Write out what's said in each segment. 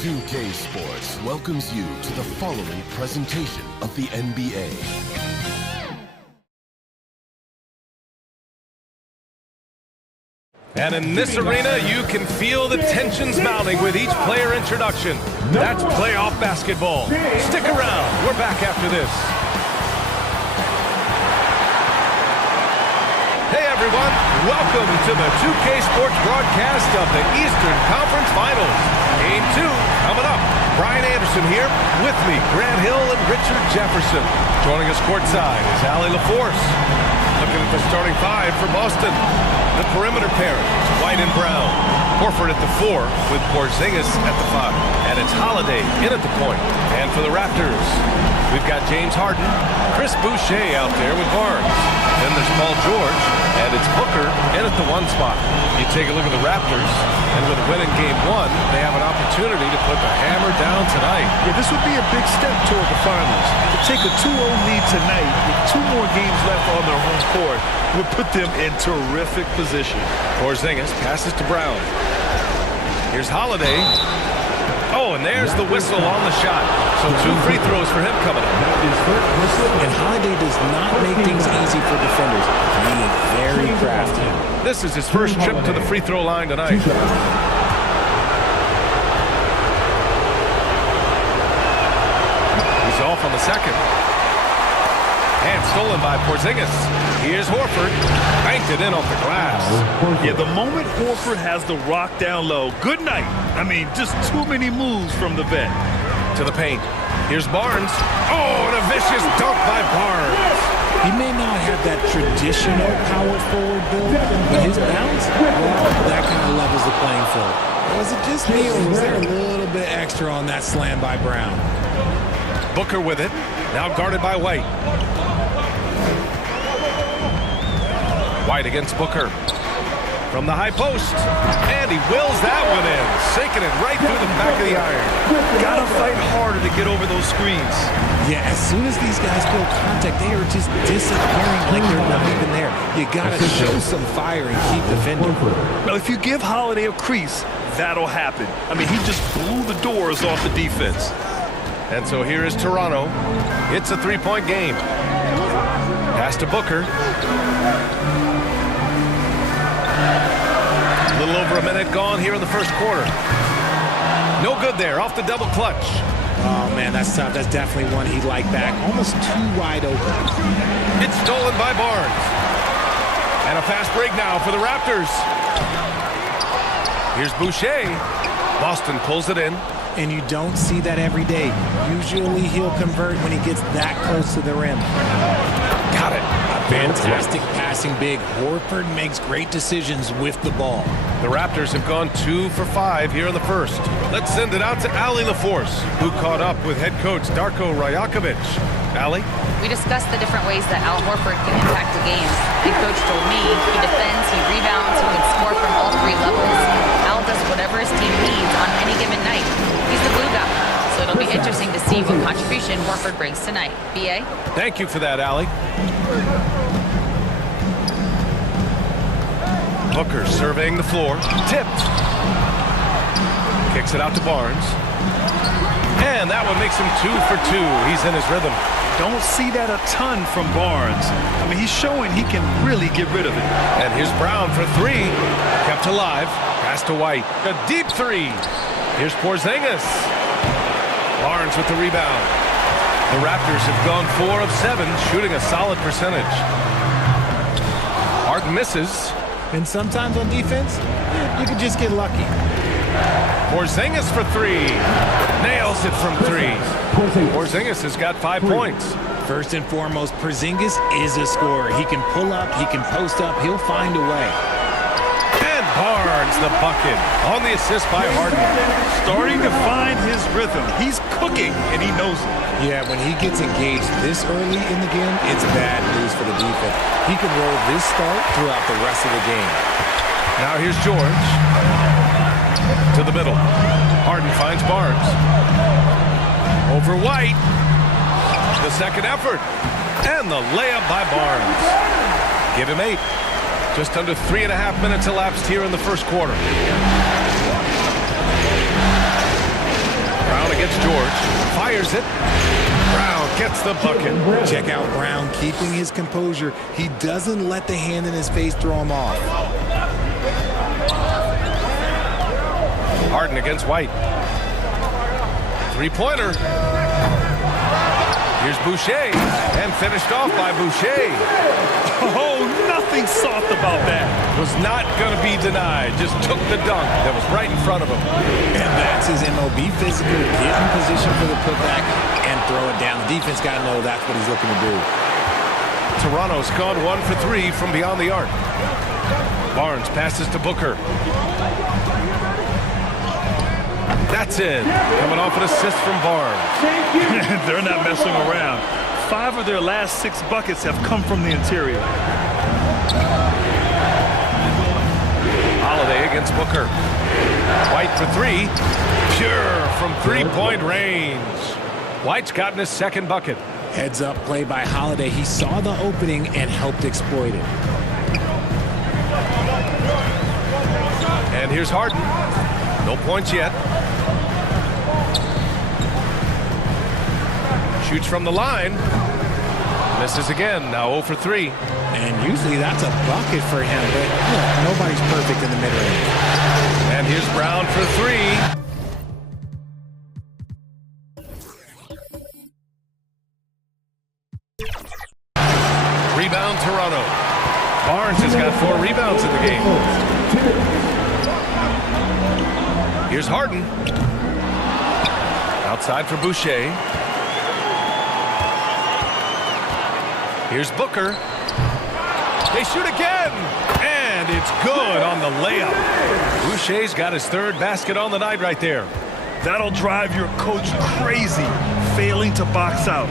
2K Sports welcomes you to the following presentation of the NBA. And in this arena, you can feel the tensions mounting with each player introduction. That's playoff basketball. Stick around. We're back after this. Hey, everyone. Welcome to the 2K Sports broadcast of the Eastern Conference Finals. Game 2 coming up. Brian Anderson here. With me, Grant Hill and Richard Jefferson. Joining us courtside is Allie LaForce. Looking at the starting five for Boston. The perimeter pairing, White and Brown. Horford at the 4 with Porzingis at the 5. And it's Holiday in at the point. And for the Raptors, we've got James Harden, Chris Boucher out there with Barnes. Then there's Paul George, and it's Booker in at the 1 spot. You take a look at the Raptors, and with a win in Game 1, they have an opportunity to put the hammer down tonight. Yeah, this would be a big step toward the finals. To take a 2-0 lead tonight with 2 more games left on their home court would put them in terrific position. Porzingis passes to Brown. Here's Holiday. Oh, and there's the whistle on the shot. So 2 free throws for him coming up. And Holiday does not make things easy for defenders. He is very crafty. This is his first trip to the free throw line tonight. He's off on the second. And stolen by Porzingis. Here's Horford. Banked it in off the glass. Yeah, the moment Horford has the rock down low, good night. I mean, just too many moves from the vet. To the paint. Here's Barnes. Oh, and a vicious dunk by Barnes. He may not have that traditional power forward build, but his bounce, well, that kind of levels the playing field. Was it just me, or was there a little bit extra on that slam by Brown? Booker with it. Now guarded by White. White against Booker. From the high post. And he wills that one in. Sinking it right through the back of the iron. Gotta fight harder to get over those screens. Yeah, as soon as these guys build contact, they are just disappearing like they're not even there. You gotta show some fire and keep defending. Well, if you give Holiday a crease, that'll happen. I mean, he just blew the doors off the defense. And so here is Toronto. It's a 3-point game. Pass to Booker. A little over a minute gone here in the first quarter. No good there, off the double clutch. Oh, man, that's tough. That's definitely one he'd like back. Almost too wide open. It's stolen by Barnes. And a fast break now for the Raptors. Here's Boucher. Boston pulls it in. And you don't see that every day. Usually he'll convert when he gets that close to the rim. Got it. Fantastic passing big. Horford makes great decisions with the ball. The Raptors have gone 2 for 5 here in the first. Let's send it out to Allie LaForce, who caught up with head coach Darko Rajakovic. Allie? We discussed the different ways that Al Horford can impact the games. Head coach told me he defends, he rebounds, he can score from all 3 levels. Al does whatever his team needs on any given night. He's the glue guy. So it'll be interesting to see what contribution Horford brings tonight. B.A.? Thank you for that, Allie. Booker surveying the floor. Tipped. Kicks it out to Barnes. And that one makes him 2 for 2. He's in his rhythm. Don't see that a ton from Barnes. I mean, he's showing he can really get rid of it. And here's Brown for 3. Kept alive. Pass to White. A deep 3. Here's Porzingis. Barnes with the rebound. The Raptors have gone 4 of 7, shooting a solid percentage. Harden misses. And sometimes on defense, you can just get lucky. Porzingis for 3. Nails it from 3. Porzingis has got 5 points. First and foremost, Porzingis is a scorer. He can pull up, he can post up, he'll find a way. And Barnes the bucket on the assist by Harden. Starting to find his rhythm. He's cooking, and he knows it. Yeah, when he gets engaged this early in the game, it's bad news for the defense. He can roll this start throughout the rest of the game. Now here's George. To the middle. Harden finds Barnes. Over White. The second effort. And the layup by Barnes. Give him 8. Just under 3.5 minutes elapsed here in the first quarter. it's George. Fires it. Brown gets the bucket. Check out Brown keeping his composure. He doesn't let the hand in his face throw him off. Harden against White. Three-pointer. Here's Boucher, and finished off by Boucher. Oh, nothing soft about that. Was not going to be denied. Just took the dunk that was right in front of him. And that's his MLB physical. Get in position for the putback and throw it down. The defense got to know that's what he's looking to do. Toronto's gone 1 for 3 from beyond the arc. Barnes passes to Booker. That's in. Coming off an assist from Barnes. They're not messing around. 5 of their last 6 buckets have come from the interior. Holiday against Booker. White for 3. Pure from three-point range. White's gotten his second bucket. Heads up play by Holiday. He saw the opening and helped exploit it. And here's Harden. No points yet. Shoots from the line. Misses again. Now 0 for 3. And usually that's a bucket for him, but nobody's perfect in the mid-range. And here's Brown for 3. Rebound Toronto. Barnes has got 4 rebounds in the game. Here's Harden. Outside for Boucher. Here's Booker. They shoot again. And it's good on the layup. Boucher's got his 3rd basket on the night right there. That'll drive your coach crazy, failing to box out.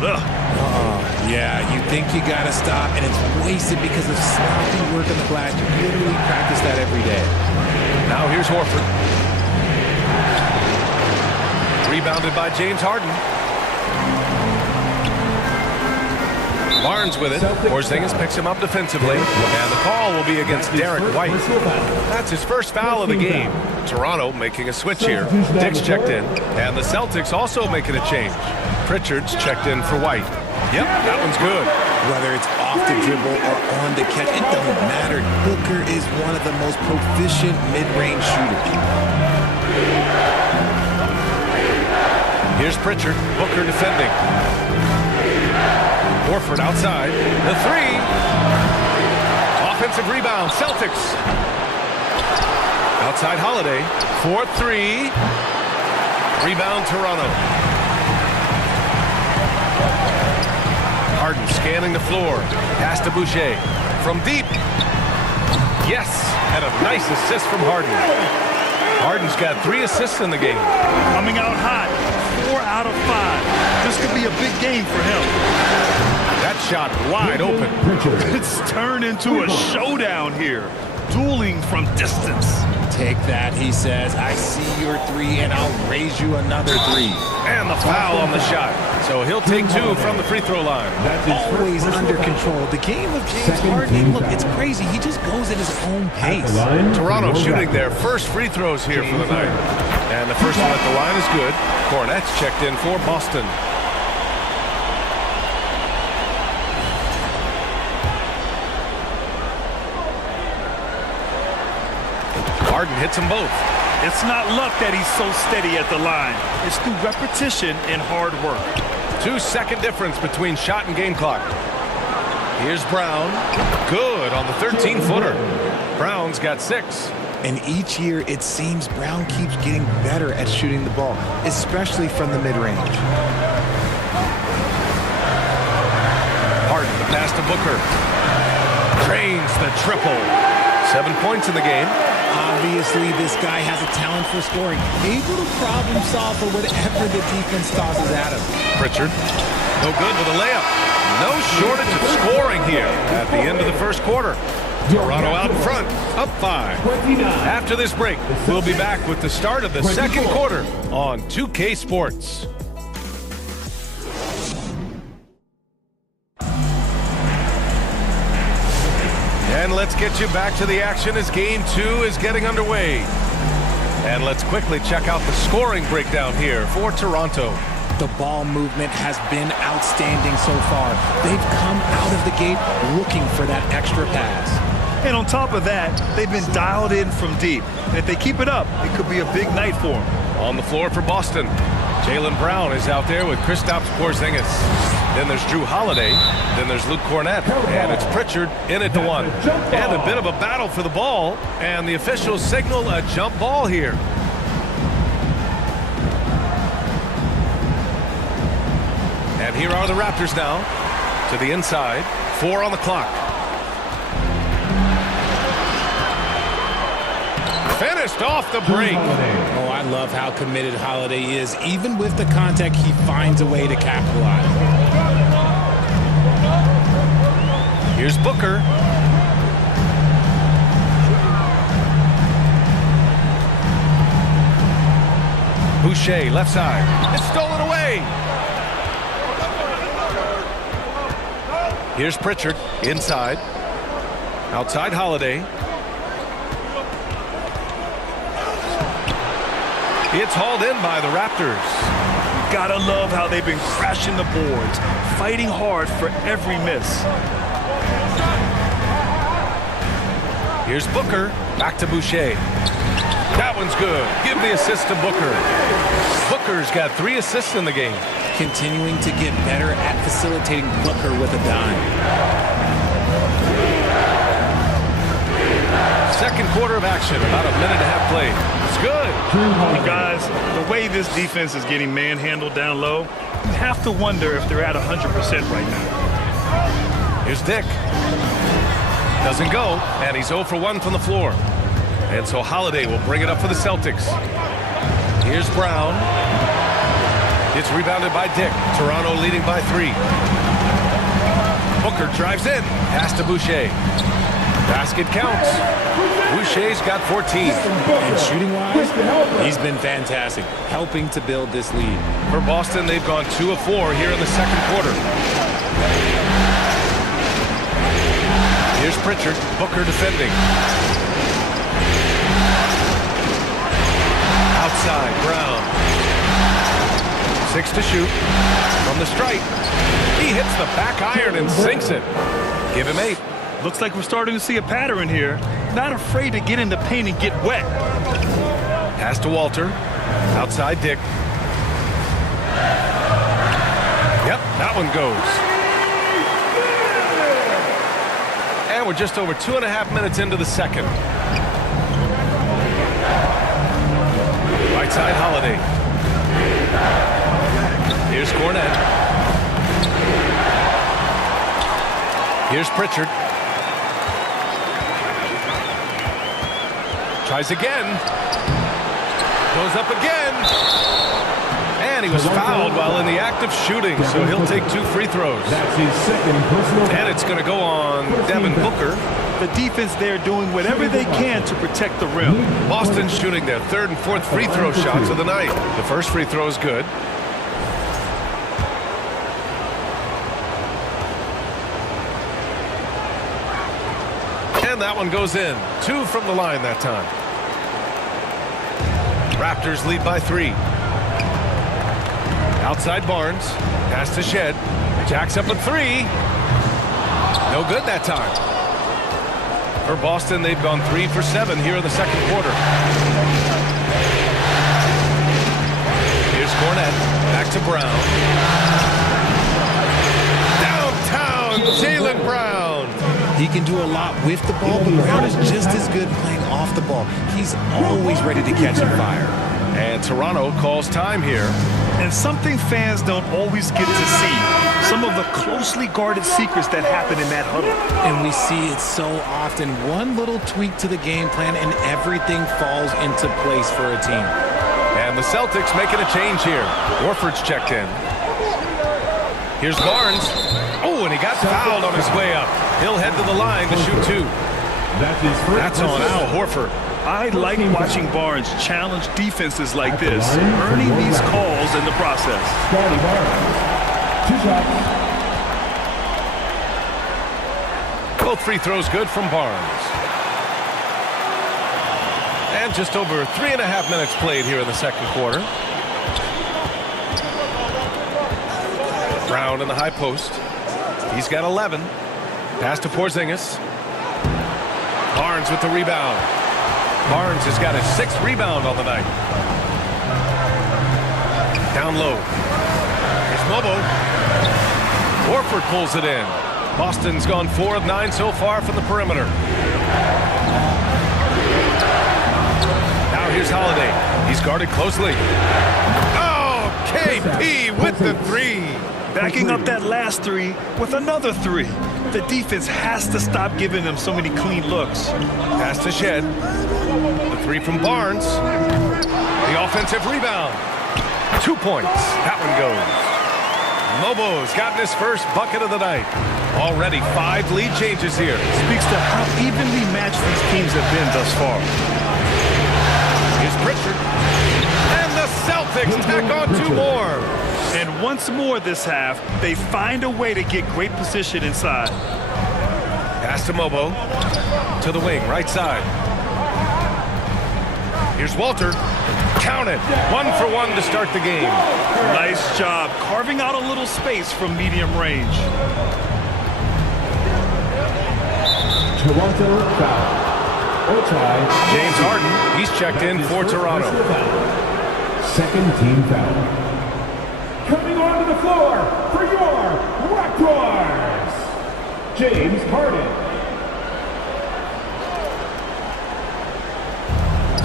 Yeah, you think you got to stop, and it's wasted because of sloppy work on the glass. You literally practice that every day. Now here's Horford. Rebounded by James Harden. Barnes with it. Porzingis picks him up defensively. And the call will be against Derek White. That's his first foul of the game. Toronto making a switch here. Dick's checked in. And the Celtics also making a change. Pritchard's checked in for White. Yep, that one's good. Whether it's off the dribble or on the catch, it doesn't matter. Booker is one of the most proficient mid-range shooters. Here's Pritchard. Booker defending. Horford outside. The 3. Offensive rebound. Celtics. Outside Holiday. 4-3. Rebound Toronto. Harden scanning the floor. Pass to Boucher. From deep. Yes. And a nice assist from Harden. Harden's got 3 assists in the game. Coming out hot. 4 out of 5. This could be a big game for him. That shot wide open. It's turned into a showdown here. Dueling from distance. Take that, he says. I see your 3, and I'll raise you another 3. And the foul on the shot. So he'll take 2 from the free throw line. Always under control. The game of James Harden, look, it's crazy. He just goes at his own pace. Toronto shooting their first free throws here for the night. And the first one at the line is good. Cornette's checked in for Boston. Harden hits them both. It's not luck that he's so steady at the line. It's through repetition and hard work. 2-second difference between shot and game clock. Here's Brown. Good on the 13-footer. Brown's got 6. And each year, it seems Brown keeps getting better at shooting the ball, especially from the mid-range. Harden, the pass to Booker. Drains the triple. 7 points in the game. Obviously, this guy has a talent for scoring. Able to problem solve for whatever the defense tosses at him. Pritchard, no good with a layup. No shortage of scoring here at the end of the first quarter. Toronto out in front, up 5. After this break, we'll be back with the start of the second quarter on 2K Sports. And let's get you back to the action as Game 2 is getting underway. And let's quickly check out the scoring breakdown here for Toronto. The ball movement has been outstanding so far. They've come out of the gate looking for that extra pass. And on top of that, they've been dialed in from deep. And if they keep it up, it could be a big night for them. On the floor for Boston, Jaylen Brown is out there with Kristaps Porzingis. Then there's Drew Holiday. Then there's Luke Cornett. And it's Pritchard in at the one. And a bit of a battle for the ball. And the officials signal a jump ball here. And here are the Raptors now to the inside. 4 on the clock. Finished off the break. Oh, I love how committed Holiday is. Even with the contact, he finds a way to capitalize. Here's Booker. Boucher, left side. It's stolen away. Here's Pritchard, inside. Outside Holiday. It's hauled in by the Raptors. Gotta love how they've been crashing the boards, fighting hard for every miss. Here's Booker, back to Boucher. That one's good. Give the assist to Booker. Booker's got 3 assists in the game. Continuing to get better at facilitating Booker with a dime. Second quarter of action, about a minute and a half played. It's good. You guys, the way this defense is getting manhandled down low, you have to wonder if they're at 100% right now. Here's Dick. Doesn't go, and he's 0 for 1 from the floor. And so Holiday will bring it up for the Celtics. Here's Brown. It's rebounded by Dick. Toronto leading by 3. Booker drives in. Pass to Boucher. Basket counts. Boucher's got 14. And shooting-wise, he's been fantastic, helping to build this lead. For Boston, they've gone 2 of 4 here in the second quarter. Here's Pritchard. Booker defending. Outside, Brown. 6 to shoot. From the stripe. He hits the back iron and sinks it. Give him 8. Looks like we're starting to see a pattern here. Not afraid to get in the paint and get wet. Pass to Walter. Outside Dick. Yep, that one goes. And we're just over 2.5 minutes into the second. Right side Holiday. Here's Cornett. Here's Pritchard. Tries again. Goes up again. And he was fouled while in the act of shooting, so he'll take 2 free throws. That's his second personal foul. And it's going to go on Devin Booker. The defense there doing whatever they can to protect the rim. Boston shooting their 3rd and 4th free throw shots of the night. The first free throw is good. And that one goes in. 2 from the line that time. Raptors lead by 3. Outside Barnes. Pass to Shed. Jacks up at 3. No good that time. For Boston, they've gone 3 for 7 here in the second quarter. Here's Cornett. Back to Brown. Downtown, Jaylen Brown. He can do a lot with the ball, but Brown is just as good playing off the ball. He's always ready to catch and fire. And Toronto calls time here. And something fans don't always get to see. Some of the closely guarded secrets that happen in that huddle. And we see it so often. One little tweak to the game plan and everything falls into place for a team. And the Celtics making a change here. Horford's checked in. Here's Barnes. Oh, and he got fouled on his way up. He'll head to the line to shoot 2. That's on Al Horford. I like watching Barnes challenge defenses like this, earning these calls in the process. Scotty Barnes. 2 shots. Both free throws good from Barnes. And just over 3.5 minutes played here in the second quarter. Brown in the high post. He's got 11. Pass to Porzingis. Barnes with the rebound. Barnes has got his 6th rebound on the night. Down low. Here's Mobo. Horford pulls it in. Boston's gone 4 of 9 so far from the perimeter. Now here's Holiday. He's guarded closely. Oh, KP with the 3. Backing up that last 3 with another 3. The defense has to stop giving them so many clean looks. Pass to Shed. The 3 from Barnes. The offensive rebound. 2 points. That one goes. Mobo's gotten his first bucket of the night. Already 5 lead changes here. Speaks to how evenly matched these teams have been thus far. Here's Pritchard. And the Celtics tack on 2 more. And once more this half, they find a way to get great position inside. Pass to Mobo. To the wing, right side. Here's Walter. Count it. 1 for 1 to start the game. Nice job carving out a little space from medium range. Toronto foul. James Harden, he's checked in for Toronto. Second team foul. Coming onto the floor for your Raptors, James Harden.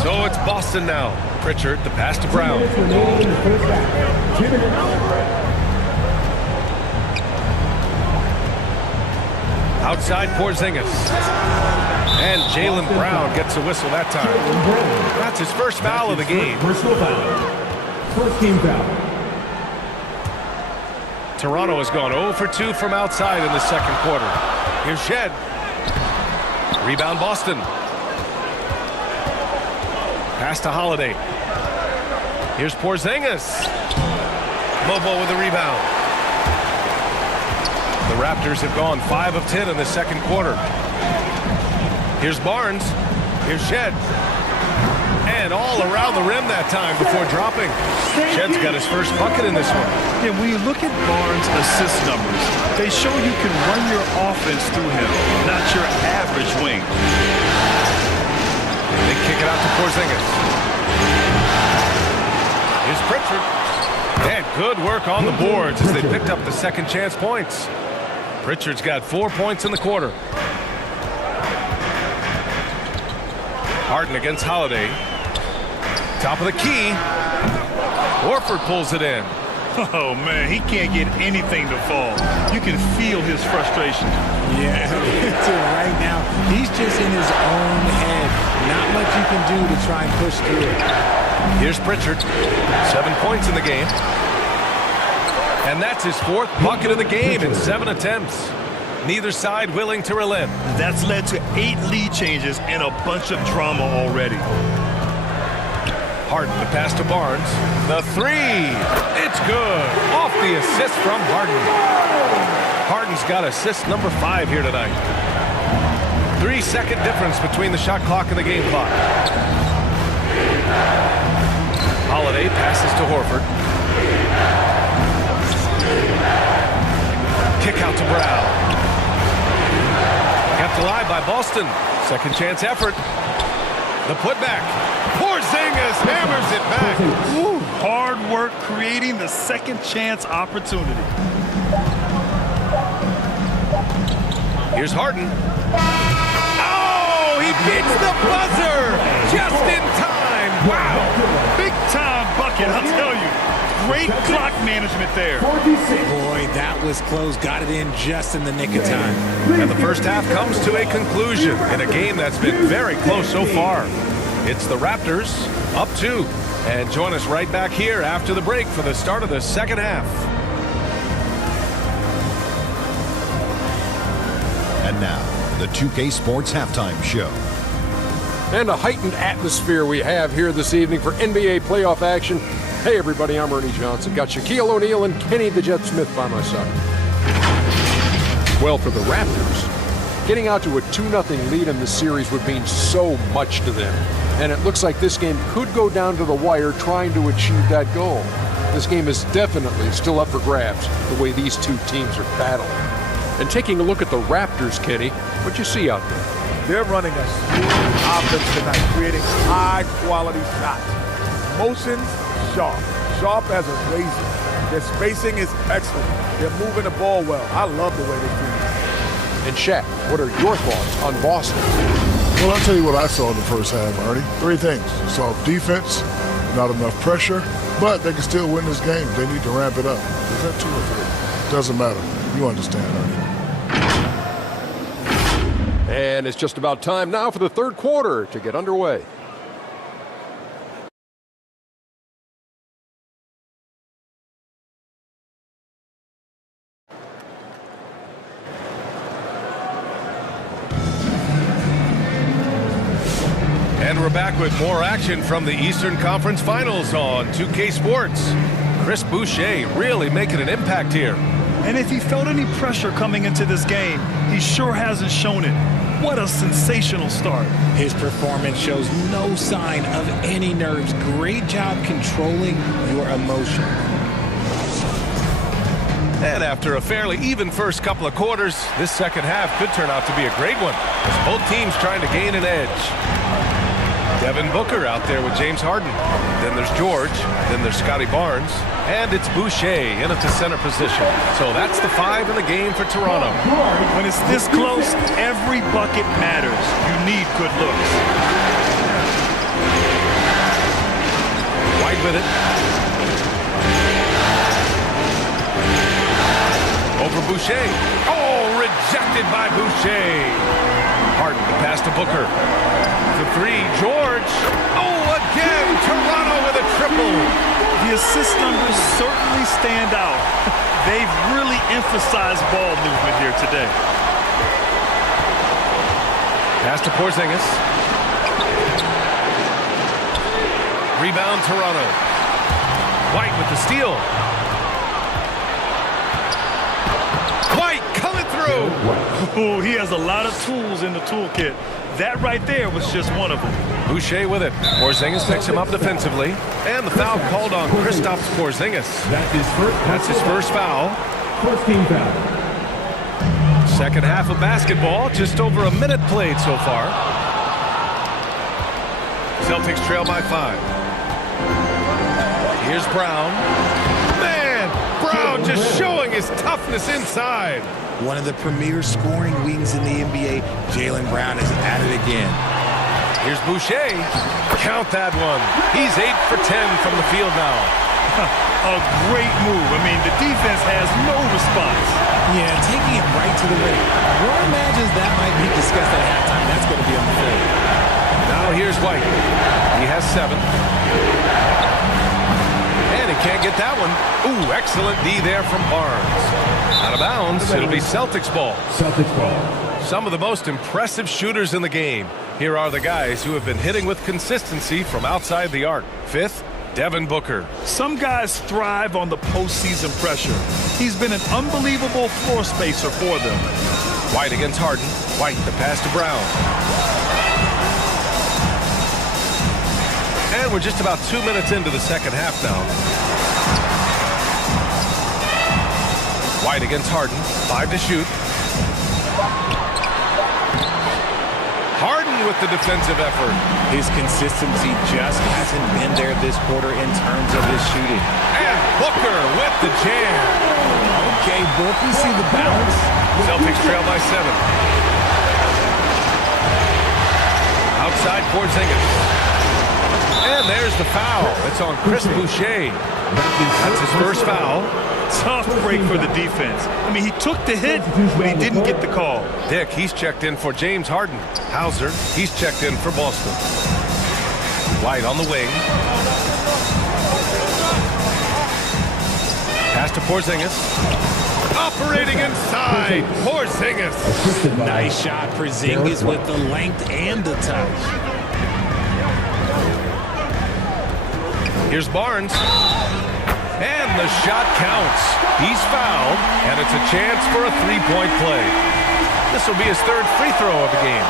So it's Boston now. Pritchard, the pass to Brown. Outside Porzingis. And Jaylen Brown gets a whistle that time. That's his first foul of the game. Personal foul. First team foul. Toronto has gone 0 for 2 from outside in the second quarter. Here's Shed. Rebound Boston. Pass to Holiday. Here's Porzingis. Mobo with a rebound. The Raptors have gone 5 of 10 in the second quarter. Here's Barnes. Here's Shed. And all around the rim that time before dropping. Shed's got his first bucket in this one. Yeah, when you look at Barnes' assist numbers, they show you can run your offense through him, not your average wing. They kick it out to Porzingis. Here's Pritchard. And good work on the boards as they picked up the second chance points. Pritchard's got 4 points in the quarter. Harden against Holiday. Top of the key. Horford pulls it in. Oh, man, he can't get anything to fall. You can feel his frustration. Yeah, right now, he's just in his own head. Not much you can do to try and push through it. Here's Pritchard. 7 points in the game. And that's his 4th bucket of the game in 7 attempts. Neither side willing to relent. That's led to 8 lead changes and a bunch of drama already. Harden, the pass to Barnes. The 3. It's good. Off the assist from Harden. Harden's got assist number 5 here tonight. 3-second difference between the shot clock and the game clock. Holiday passes to Horford. Kick out to Brown. Kept alive by Boston. Second chance effort. The putback. Porzingis hammers it back. Ooh, hard work creating the second chance opportunity. Here's Harden. Oh, he beats the buzzer just in time. Wow. Big time bucket, I'll tell you. Great clock management there. Boy, that was close. Got it in just in the nick of time. And the first half comes to a conclusion in a game that's been very close so far. It's the Raptors up 2. And join us right back here after the break for the start of the second half. And now, the 2K Sports Halftime Show. And a heightened atmosphere we have here this evening for NBA playoff action. Hey everybody, I'm Ernie Johnson. Got Shaquille O'Neal and Kenny the Jet Smith by my side. Well, for the Raptors, getting out to a 2-0 lead in the series would mean so much to them. And it looks like this game could go down to the wire trying to achieve that goal. This game is definitely still up for grabs, the way these two teams are battling. And taking a look at the Raptors, Kenny, what you see out there? They're running a smooth offense tonight, creating high-quality shots. Motions, sharp as a razor. Their spacing is excellent. They're moving the ball well. I love the way they do it. And Shaq, what are your thoughts on Boston? Well, I'll tell you what I saw in the first half, Artie. 3 things. Soft defense, not enough pressure, but they can still win this game. They need to ramp it up. Is that 2 or 3? Doesn't matter. You understand, Artie. And it's just about time now for the third quarter to get underway. And we're back with more action from the Eastern Conference Finals on 2K Sports. Chris Boucher really making an impact here. And if he felt any pressure coming into this game, he sure hasn't shown it. What a sensational start. His performance shows no sign of any nerves. Great job controlling your emotions. And after a fairly even first couple of quarters, this second half could turn out to be a great one, as both teams trying to gain an edge. Devin Booker out there with James Harden. Then there's George. Then there's Scotty Barnes. And it's Boucher in at the center position. So that's the 5 in the game for Toronto. When it's this close, every bucket matters. You need good looks. White with it. Over Boucher. Oh, rejected by Boucher. Harden to pass to Booker. The 3, George. Oh, again, Toronto with a triple. The assist numbers certainly stand out. They've really emphasized ball movement here today. Pass to Porzingis. Rebound, Toronto. White with the steal. White coming through. Oh, he has a lot of tools in the toolkit. That right there was just one of them. Boucher with it. Porzingis picks him up defensively. And the foul called on Kristaps Porzingis. That's his first foul. First team foul. Second half of basketball. Just over a minute played so far. Celtics trail by 5. Here's Brown. Man, Brown just showing his toughness inside. One of the premier scoring wings in the NBA, Jaylen Brown is at it again. Here's Boucher. Count that one. He's 8 for 10 from the field now. A great move. I mean, the defense has no response. Yeah, taking it right to the rim. One imagines that might be discussed at halftime. That's going to be on the field. Now here's White. He has 7. And he can't get that one. Ooh, excellent D there from Barnes. Out of bounds, it'll be Celtics ball. Celtics ball. Some of the most impressive shooters in the game. Here are the guys who have been hitting with consistency from outside the arc. 5th, Devin Booker. Some guys thrive on the postseason pressure. He's been an unbelievable floor spacer for them. White against Harden. White, the pass to Brown. And we're just about 2 minutes into the second half now. White against Harden. 5 to shoot. Harden with the defensive effort. His consistency just hasn't been there this quarter in terms of his shooting. And Booker with the jam. Okay, Book, you see the bounce. Celtics trail by 7. Outside Porzingis. And there's the foul. It's on Chris Boucher. That's his first foul. Tough break for the defense. I mean, he took the hit, but he didn't get the call. Dick, he's checked in for James Harden. Hauser, he's checked in for Boston. White on the wing. Pass to Porzingis. Operating inside. Porzingis. Nice shot. Porzingis with the length and the touch. Here's Barnes. And the shot counts. He's fouled, and it's a chance for a three-point play. This will be his 3rd free throw of the game.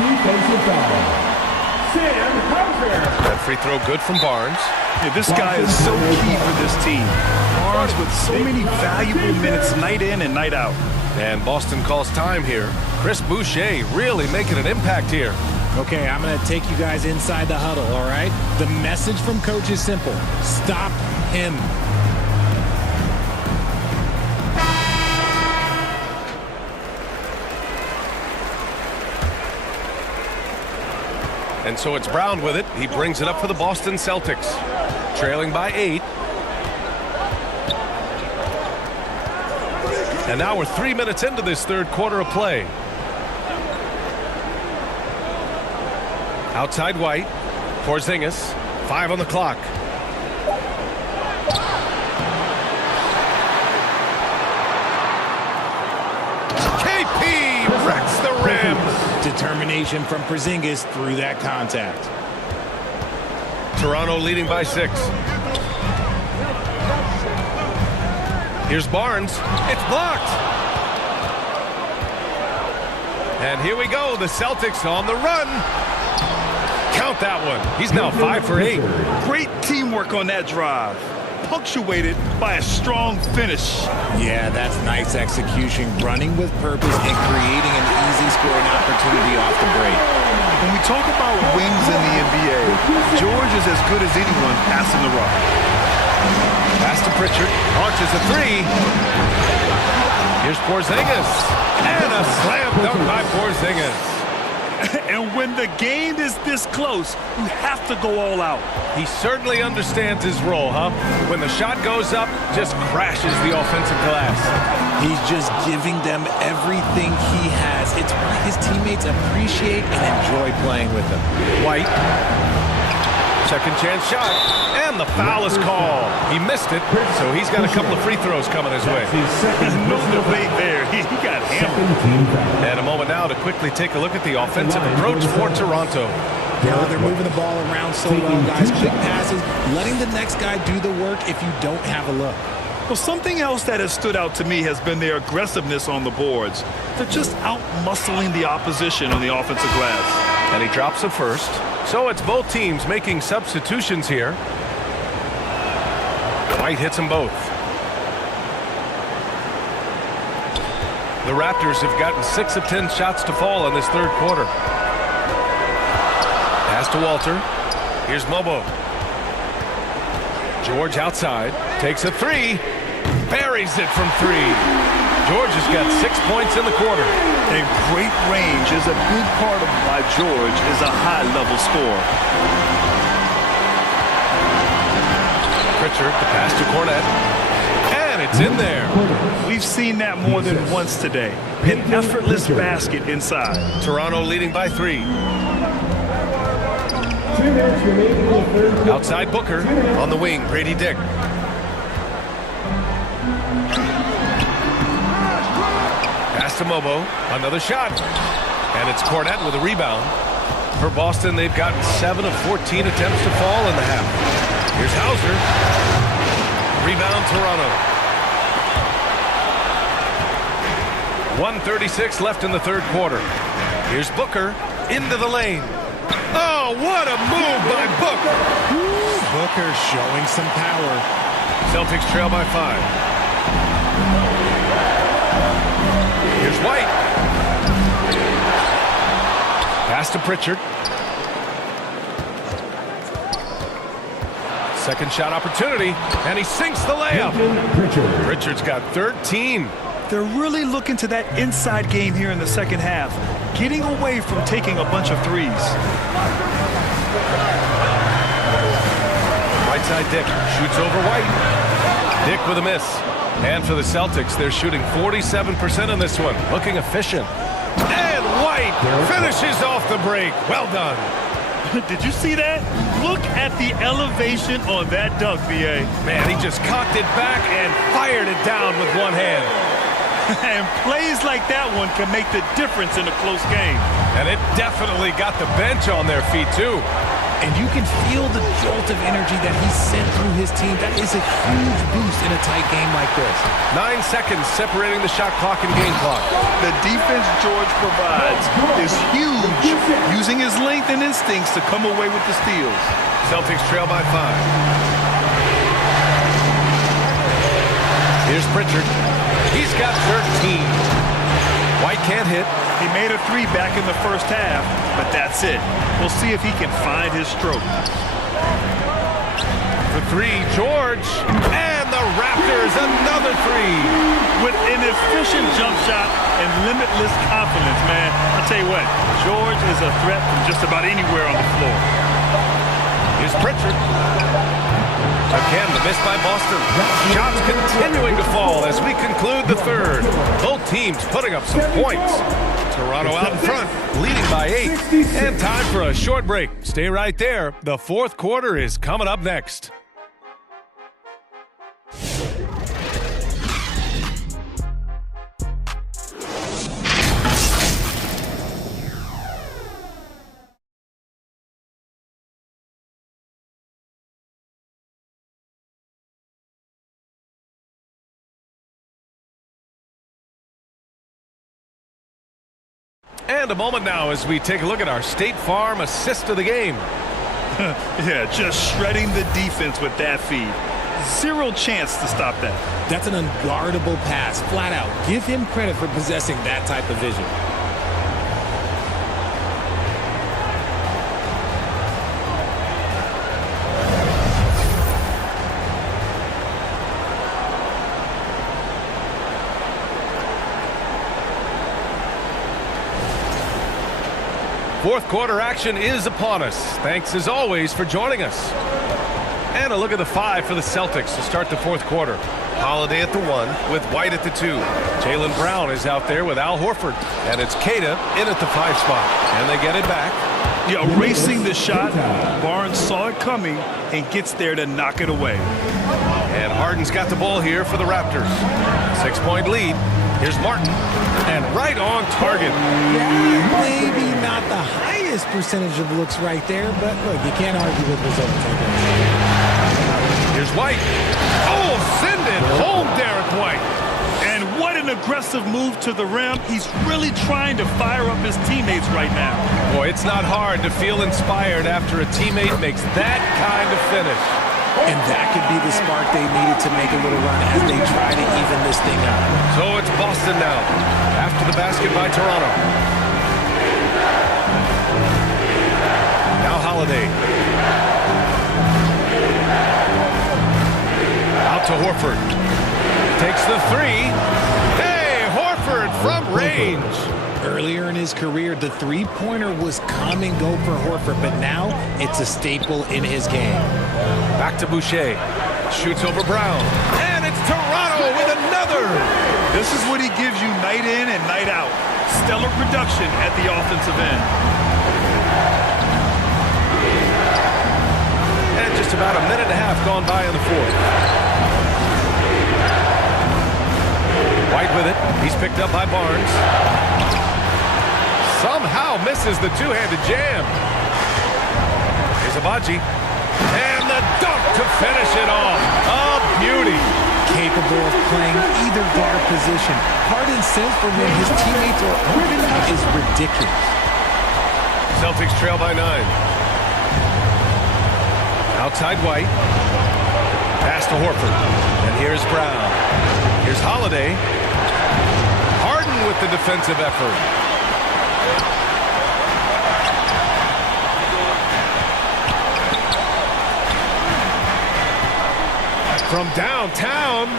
Defensive foul. Sam Hauser. That free throw good from Barnes. Yeah, this guy is so key for this team. Barnes with so many valuable minutes night in and night out. And Boston calls time here. Chris Boucher really making an impact here. Okay, I'm going to take you guys inside the huddle, all right? The message from coach is simple. Stop him. And so it's Brown with it. He brings it up for the Boston Celtics. Trailing by 8. And now we're 3 minutes into this third quarter of play. Outside White. Porzingis. 5 on the clock. KP wrecks the rim. Determination from Porzingis through that contact. Toronto leading by 6. Here's Barnes. It's blocked. And here we go. The Celtics on the run. Count that one. He's now 5 for 8. Great teamwork on that drive. Punctuated by a strong finish. Yeah, that's nice execution. Running with purpose and creating an easy scoring opportunity off the break. When we talk about wings in the NBA, George is as good as anyone passing the rock. Pass to Pritchard. Launches a 3. Here's Porzingis. And a slam dunk by Porzingis. And when the game is this close, you have to go all out. He certainly understands his role, huh? When the shot goes up, just crashes the offensive glass. He's just giving them everything he has. It's why his teammates appreciate and enjoy playing with him. White. Second chance shot. And the foul is called. He missed it, so he's got a couple of free throws coming his way. There's no debate there. He got hammered. And a moment now to quickly take a look at the offensive approach for Toronto. Yeah, they're moving the ball around so well, guys. Quick passes, letting the next guy do the work if you don't have a look. Well, something else that has stood out to me has been their aggressiveness on the boards. They're just out-muscling the opposition on the offensive glass. And he drops the first. So it's both teams making substitutions here. White hits them both. The Raptors have gotten 6 of 10 shots to fall in this third quarter. Pass to Walter. Here's Mobo. George outside. Takes a 3. Buries it from 3. George has got 6 points in the quarter. And great range is a big part of why George is a high-level scorer. Pritchard, the pass to Cornette. And it's in there. We've seen that more than once today. An effortless basket inside. Toronto leading by 3. Outside Booker. On the wing, Grady Dick. Pass to Mobo. Another shot. And it's Cornette with a rebound. For Boston, they've gotten 7 of 14 attempts to fall in the half. Here's Hauser. Rebound, Toronto. 1:36 left in the third quarter. Here's Booker into the lane. Oh, what a move by Booker. Booker showing some power. Celtics trail by 5. Here's White. Pass to Pritchard. Second shot opportunity, and he sinks the layup. Pritchard's got 13. They're really looking to that inside game here in the second half, getting away from taking a bunch of threes. Right side Dick shoots over White. Dick with a miss. And for the Celtics, they're shooting 47% in this one, looking efficient. And White finishes off the break. Well done. Did you see that? Look at the elevation on that dunk, B.A. Man, he just cocked it back and fired it down with one hand. And plays like that one can make the difference in a close game. And it definitely got the bench on their feet, too. And you can feel the jolt of energy that he sent through his team. That is a huge boost in a tight game like this. 9 seconds separating the shot clock and game clock. The defense George provides is huge, using his length and instincts to come away with the steals. Celtics trail by 5. Here's Pritchard. He's got 13. White can't hit. He made a 3 back in the first half, but that's it. We'll see if he can find his stroke. The 3, George. And the Raptors, another 3. With an efficient jump shot and limitless confidence, man. I'll tell you what, George is a threat from just about anywhere on the floor. Here's Pritchard. Again, the miss by Boston. Shots continuing to fall as we conclude the third. Both teams putting up some points. Toronto out in front, leading by 8. And time for a short break. Stay right there. The fourth quarter is coming up next. And a moment now as we take a look at our State Farm assist of the game. Yeah, just shredding the defense with that feed. Zero chance to stop that. That's an unguardable pass, flat out. Give him credit for possessing that type of vision. Fourth quarter action is upon us. Thanks as always for joining us. And a look at the 5 for the Celtics to start the fourth quarter. Holiday at the 1 with White at the 2. Jaylen Brown is out there with Al Horford. And it's Queta in at the 5 spot. And they get it back. Yeah, racing the shot. Barnes saw it coming and gets there to knock it away. And Harden's got the ball here for the Raptors. 6-point lead. Here's Martin. And right on target. Yeah, maybe not the highest percentage of looks right there, but look, you can't argue with results. Here's White. Oh, send it home, Derek White. And what an aggressive move to the rim. He's really trying to fire up his teammates right now. Boy, it's not hard to feel inspired after a teammate makes that kind of finish. And that could be the spark they needed to make a little run as they try to even this thing out. So it's Boston now, after the basket by Toronto. Now Holiday. Out to Horford. Takes the 3. Hey, Horford from range. Earlier in his career, the three-pointer was come and go for Horford, but now it's a staple in his game. Back to Boucher. Shoots over Brown. And it's Toronto with another. This is what he gives you night in and night out. Stellar production at the offensive end. And just about a minute and a half gone by in the fourth. White with it. He's picked up by Barnes. Somehow misses the two-handed jam. Here's Abaji. And the dunk to finish it off. A beauty. Capable of playing either guard position. Harden's sense for when his teammates are open is ridiculous. Celtics trail by 9. Outside White. Pass to Horford. And here's Brown. Here's Holiday. Harden with the defensive effort. From downtown,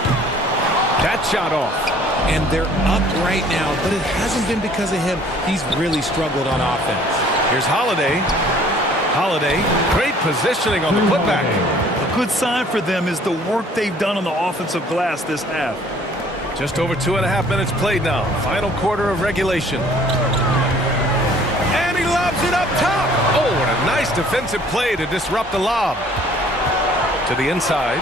that shot off. And they're up right now, but it hasn't been because of him. He's really struggled on offense. Here's Holiday. Holiday, great positioning on the putback. A good sign for them is the work they've done on the offensive glass this half. Just over 2.5 minutes played now. Final quarter of regulation. And he lobs it up top. Oh, what a nice defensive play to disrupt the lob. To the inside.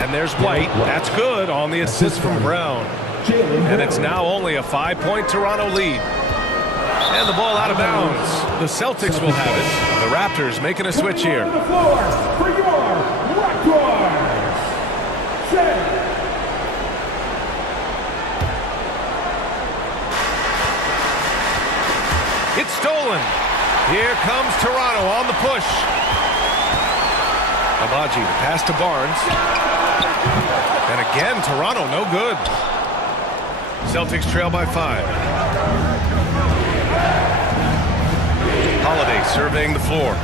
And there's White. That's good on the assist from Brown. And it's now only a 5-point Toronto lead. And the ball out of bounds. The Celtics will have it. The Raptors making a switch here. On the floor for your Raptors. Set. It's stolen. Here comes Toronto on the push. Abaji, the pass to Barnes. And again, Toronto, no good. Celtics trail by 5. Holiday surveying the floor.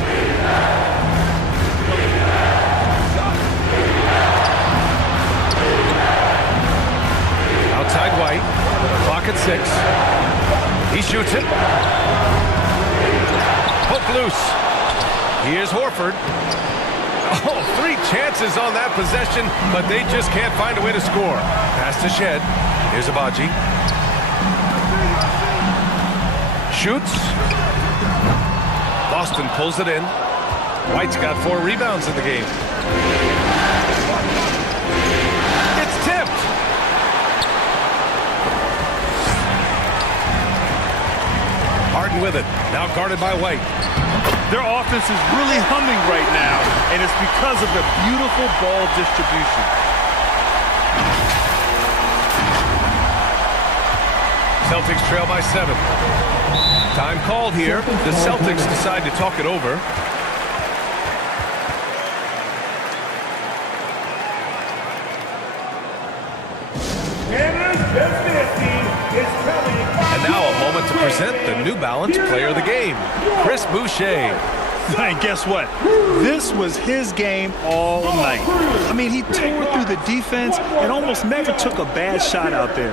Outside White. Clock at 6. He shoots it. Hook loose. Here's Horford. Oh, 3 chances on that possession, but they just can't find a way to score. Pass to Shed. Here's Abaji. Shoots. Boston pulls it in. White's got 4 rebounds in the game. It's tipped. Harden with it. Now guarded by White. Their offense is really humming right now, and it's because of the beautiful ball distribution. Celtics trail by 7. Time called here. The Celtics decide to talk it over. And now a moment to present the New Balance Player of the Game, Chris Boucher. And guess what? This was his game all night. I mean, he tore through the defense and almost never took a bad shot out there.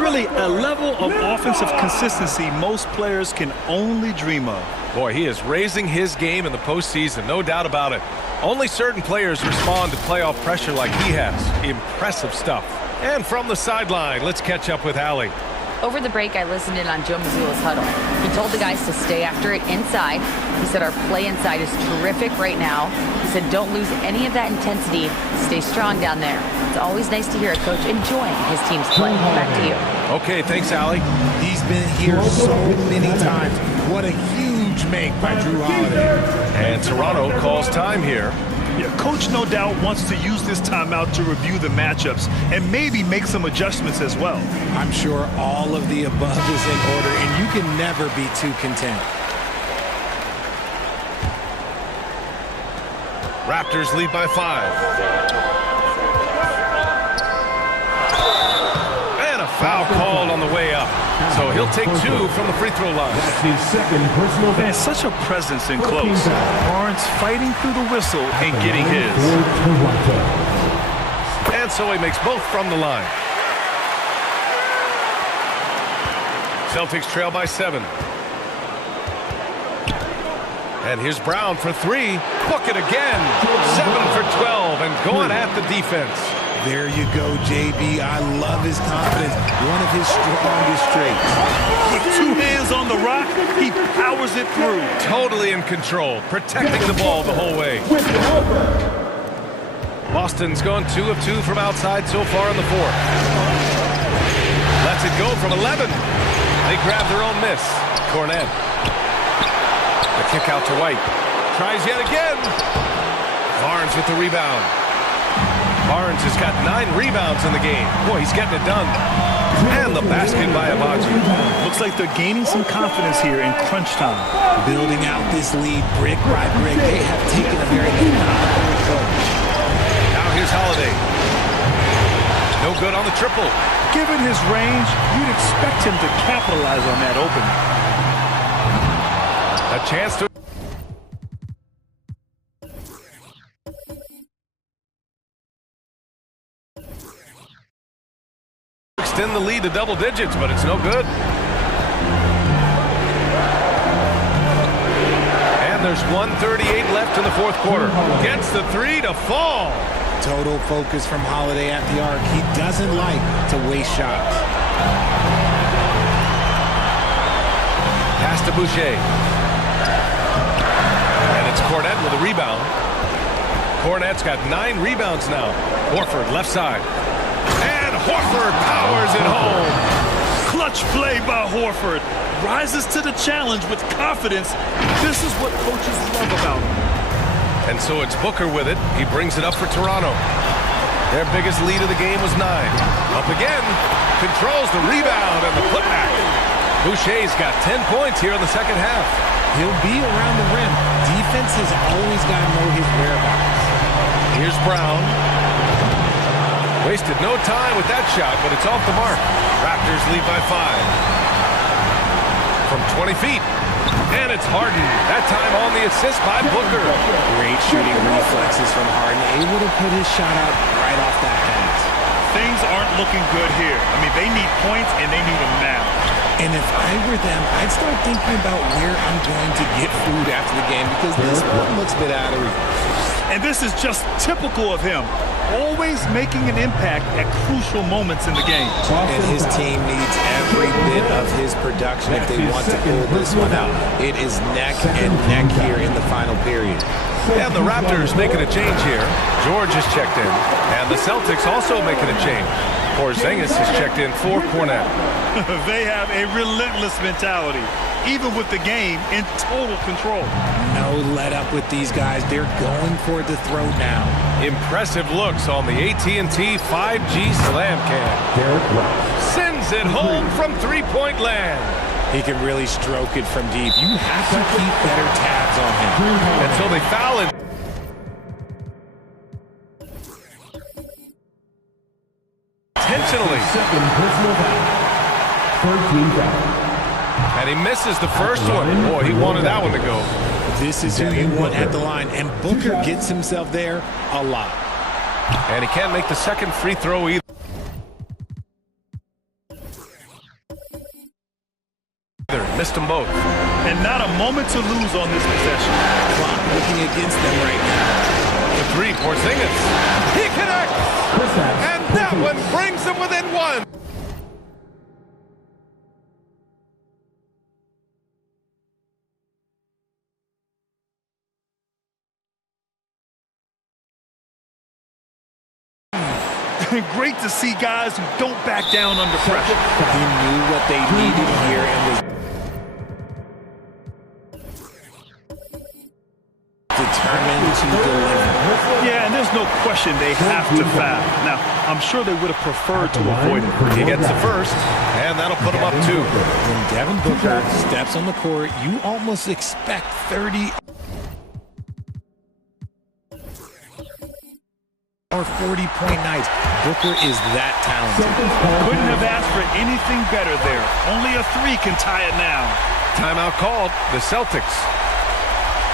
Really, a level of offensive consistency most players can only dream of. Boy, he is raising his game in the postseason, no doubt about it. Only certain players respond to playoff pressure like he has. Impressive stuff. And from the sideline, let's catch up with Allie. Over the break, I listened in on Joe Mazzulla's huddle. He told the guys to stay after it inside. He said our play inside is terrific right now. He said don't lose any of that intensity. Stay strong down there. It's always nice to hear a coach enjoying his team's play. Back to you. Okay, thanks, Allie. He's been here so many times. What a huge make by Drew Holiday. And Toronto calls time here. Yeah, coach no doubt wants to use this timeout to review the matchups and maybe make some adjustments as well. I'm sure all of the above is in order, and you can never be too content. Raptors lead by 5. And a foul called on the way up. So he'll take 2 from the free throw line. That's his second personal foul. And such a presence in close. Barnes fighting through the whistle and getting his. And so he makes both from the line. Celtics trail by 7. And here's Brown for 3. Book it again. 7 for 12 and going at the defense. There you go, JB. I love his confidence. One of his strongest traits. With 2 hands on the rock, he powers it through. Totally in control, protecting the ball the whole way. Boston's gone 2 of 2 from outside so far in the 4th. Lets it go from 11. They grab their own miss. Cornet. The kick out to White. Tries yet again. Barnes with the rebound. Barnes has got 9 rebounds in the game. Boy, he's getting it done. And the basket by Abaji. Looks like they're gaining some confidence here in crunch time. Building out this lead brick by brick. They have taken a very methodical approach. Now here's Holiday. No good on the triple. Given his range, you'd expect him to capitalize on that opening. A chance to extend the lead to double digits, but it's no good. And there's 1:38 left in the 4th quarter. Gets the 3 to fall. Total focus from Holiday at the arc. He doesn't like to waste shots. Pass to Boucher. And it's Cornet with a rebound. Cornet's got 9 rebounds now. Horford left side. And Horford powers it home. Clutch play by Horford. Rises to the challenge with confidence. This is what coaches love about him. And so it's Booker with it. He brings it up for Toronto. Their biggest lead of the game was 9. Up again. Controls the rebound and the putback. Boucher's got 10 points here in the second half. He'll be around the rim. Defense has always got to know his whereabouts. Here's Brown. Wasted no time with that shot, but it's off the mark. Raptors lead by 5. From 20 feet. And it's Harden. That time on the assist by Booker. Great shooting reflexes from Harden. Able to put his shot out right off that pass. Things aren't looking good here. I mean, they need points, and they need them now. And if I were them, I'd start thinking about where I'm going to get food after the game because this one looks a bit out of reach. And this is just typical of him. Always making an impact at crucial moments in the game. And his team needs every bit of his production if they want to pull this one out. It is neck and neck here in the final period. And the Raptors making a change here. George is checked in. And the Celtics also making a change. Porzingis has checked in for Cornette. They have a relentless mentality, even with the game in total control. No let up with these guys. They're going for the throw now. Impressive looks on the AT&T 5G Slam Cam. Sends it home from three-point land. He can really stroke it from deep. You have to keep better tabs on him. And so they foul it. Intentionally. And he misses the first one. Boy, he wanted that one to go. This is who you want at the line. And Booker gets himself there a lot. And he can't make the second free throw either. Missed them both. And not a moment to lose on this possession. Clock looking against them right now. The three, Porzingis. He connects! And that one brings them within 1. Great to see guys who don't back down under pressure. He knew what they needed here and was determined to deliver. Yeah, and there's no question they have to foul. Now, I'm sure they would have preferred to avoid it. He gets the first, and that'll put him up 2. When Devin Booker steps on the court, you almost expect 30 or 40-point nights. Booker is that talented. Couldn't have asked for anything better there. Only a 3 can tie it now. Timeout called. The Celtics.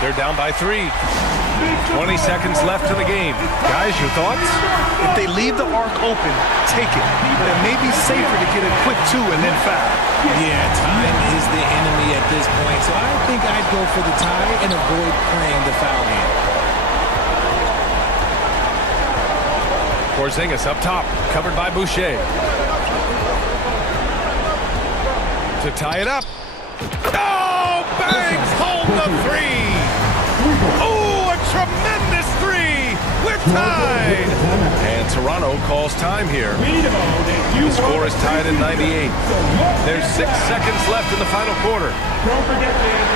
They're down by 3. 20 seconds left in the game. Guys, your thoughts? If they leave the arc open, take it. It may be safer to get a quick 2 and then foul. Yeah, time is the enemy at this point, so I think I'd go for the tie and avoid playing the foul game. Porzingis up top, covered by Boucher. To tie it up. Oh, bangs home the 3. Oh, a tremendous 3. We're tied. And Toronto calls time here. The score is tied at 98. There's 6 seconds left in the final quarter. Don't forget, man.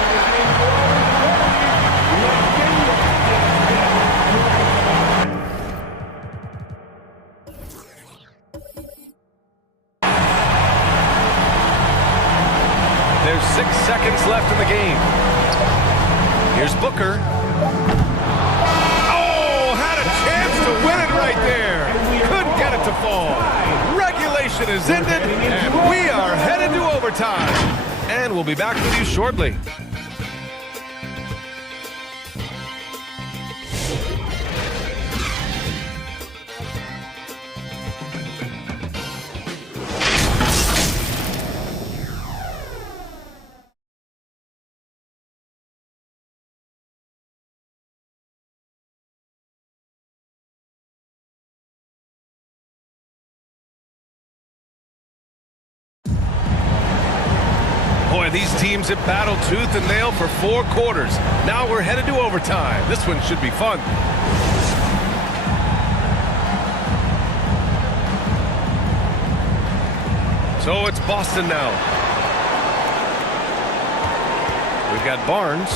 There's 6 seconds left in the game. Here's Booker. Oh, had a chance to win it right there. Couldn't get it to fall. Regulation is ended, and we are headed to overtime. And we'll be back with you shortly. Boy, these teams have battled tooth and nail for 4 quarters. Now we're headed to overtime. This one should be fun. So it's Boston now. We've got Barnes,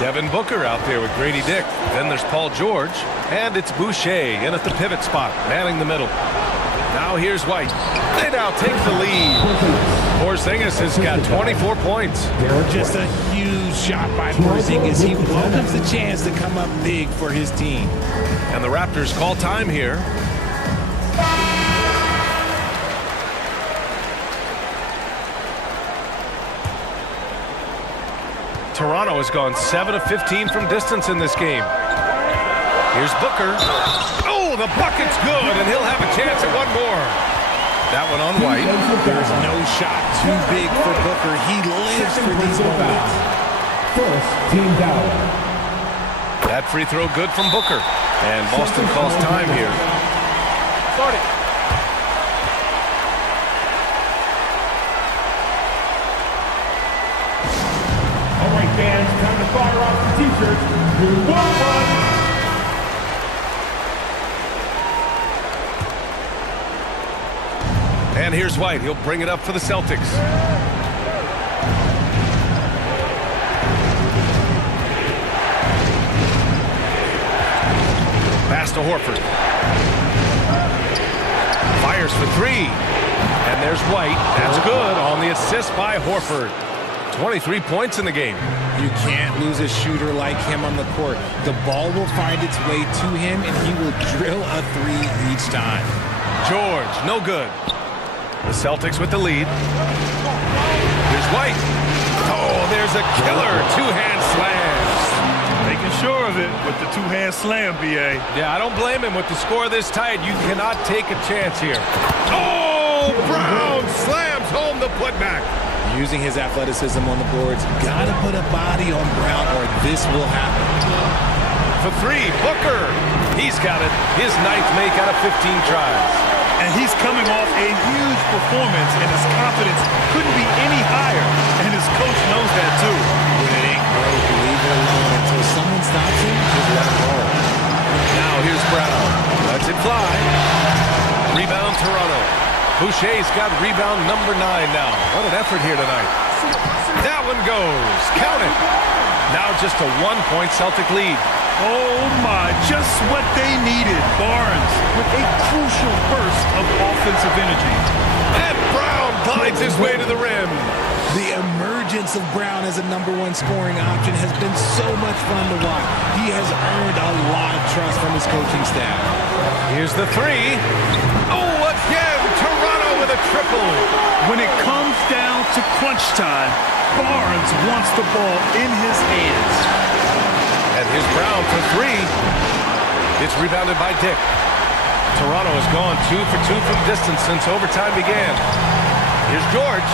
Devin Booker out there with Grady Dick. Then there's Paul George, and it's Boucher in at the pivot spot, manning the middle. Now here's White. They now take the lead. Porzingis has got 24 points. Just a huge shot by Porzingis. He welcomes the chance to come up big for his team. And the Raptors call time here. Toronto has gone 7 of 15 from distance in this game. Here's Booker. Oh, the bucket's good, and he'll have a chance at one more. That one on White. There's no shot too big for Booker. He lives for these moments. First team down. That free throw good from Booker. And Boston calls time here. Start it. All right, fans, time to fire off the t-shirts. Who won one? And here's White. He'll bring it up for the Celtics. Pass to Horford. Fires for three. And there's White. That's good on the assist by Horford. 23 points in the game. You can't lose a shooter like him on the court. The ball will find its way to him, and he will drill a three each time. George, no good. The Celtics with the lead. Here's White. Oh, there's a killer two-hand slam. Making sure of it with the two-hand slam, B.A. Yeah, I don't blame him. With the score this tight, you cannot take a chance here. Oh, Brown slams home the putback. Using his athleticism on the boards. Gotta put a body on Brown or this will happen. For three, Booker. He's got it. His ninth make out of 15 tries. And he's coming off a huge performance, and his confidence couldn't be any higher. And his coach knows that, too. When it ain't broke, leave it alone until someone stops him, just let it roll. Now here's Brown. Lets it fly. Rebound, Toronto. Boucher's got rebound number 9 now. What an effort here tonight. That one goes. Count it. Now just a 1-point Celtic lead. Oh, my. Just what they needed. Barnes with a crucial burst of offensive energy. And Brown glides his way to the rim. The emergence of Brown as a #1 scoring option has been so much fun to watch. He has earned a lot of trust from his coaching staff. Here's the three. Oh, again, Toronto with a triple. When it comes down to crunch time, Barnes wants the ball in his hands. And here's Brown for three. It's rebounded by Dick. Toronto has gone 2 for 2 from distance since overtime began. Here's George.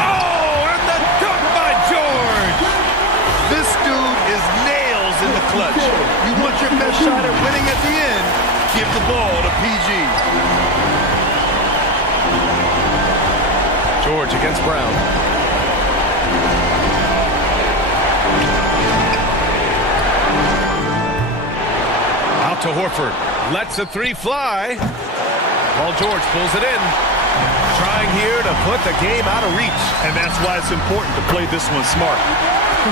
Oh, and the dunk by George. This dude is nails in the clutch. You want your best shot at winning at the end, give the ball to PG. George against Brown. Out to Horford. Lets the three fly. Paul George pulls it in. Trying here to put the game out of reach. And that's why it's important to play this one smart.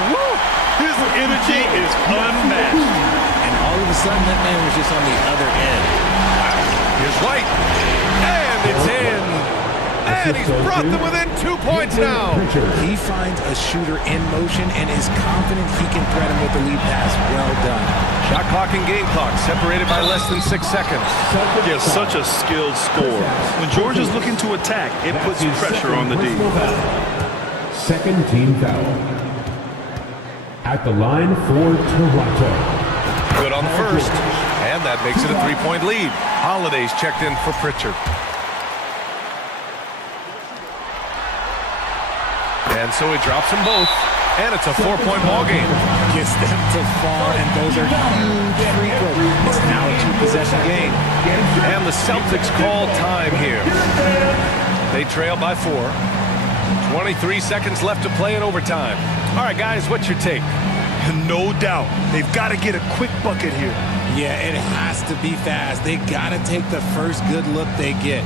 Woo! His energy is unmatched. And all of a sudden, that man was just on the other end. Here's White. And it's in. And he's brought them within 2 points now. He finds a shooter in motion and is confident he can threat him with the lead pass. Well done. Shot clock and game clock separated by less than 6 seconds. Yeah, such a skilled score. When George is looking to attack, it puts pressure on the D. Second team foul. At the line for Toronto. Good on the first. And that makes it a 3-point lead. Holiday's checked in for Pritchard. And so he drops them both. And it's a 4-point ball game. Gets them to fall, and those are huge free throws. It's now a 2-possession game. And the Celtics call time here. They trail by 4. 23 seconds left to play in overtime. All right, guys, what's your take? No doubt. They've got to get a quick bucket here. Yeah, it has to be fast. They got to take the first good look they get.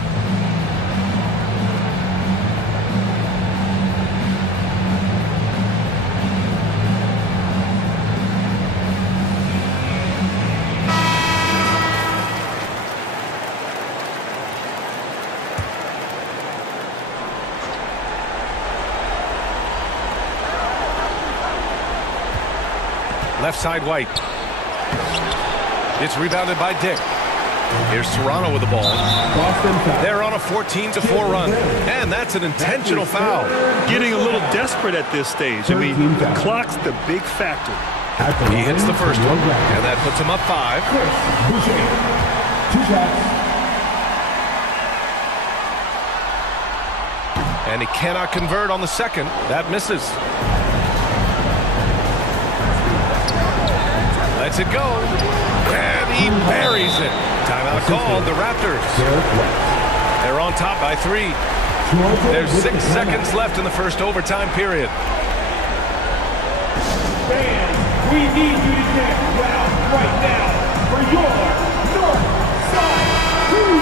Left side, White. It's rebounded by Dick. Here's Toronto with the ball. They're on a 14-4 run, and that's an intentional foul. Getting a little desperate at this stage. I mean, the clock's the big factor. He hits the first one, and that puts him up 5. 2 shots. And he cannot convert on the second. That misses. Lets it go. And he buries it. Timeout called, the Raptors. They're on top by 3. There's 6 seconds left in the first overtime period. Fans, we need you to get round right now for your North Side Crew.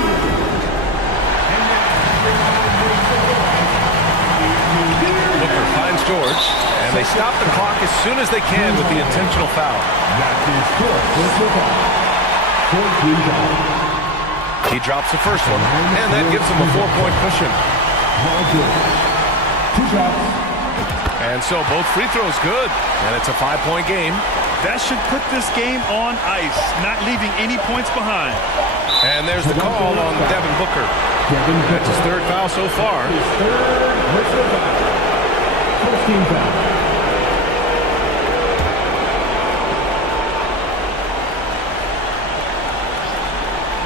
Booker finds George, and they stop the clock as soon as they can with the intentional foul. He drops the first one, and that gives him a 4-point cushion. 2 shots. And so both free throws good, and it's a 5-point game. That should put this game on ice, not leaving any points behind. And there's the call on Devin Booker. That's his 3rd foul so far. His 3rd personal foul. First team foul.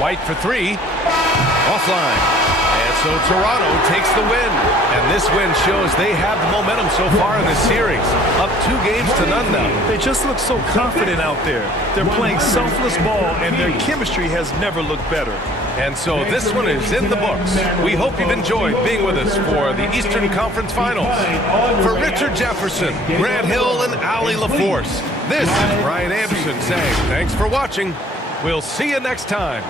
White for 3. Offline. And so Toronto takes the win. And this win shows they have the momentum so far in this series. Up 2 games to none now. They just look so confident out there. They're playing selfless ball, and their chemistry has never looked better. And so this one is in the books. We hope you've enjoyed being with us for the Eastern Conference Finals. For Richard Jefferson, Grant Hill, and Allie LaForce, this is Brian Anderson saying thanks for watching. We'll see you next time.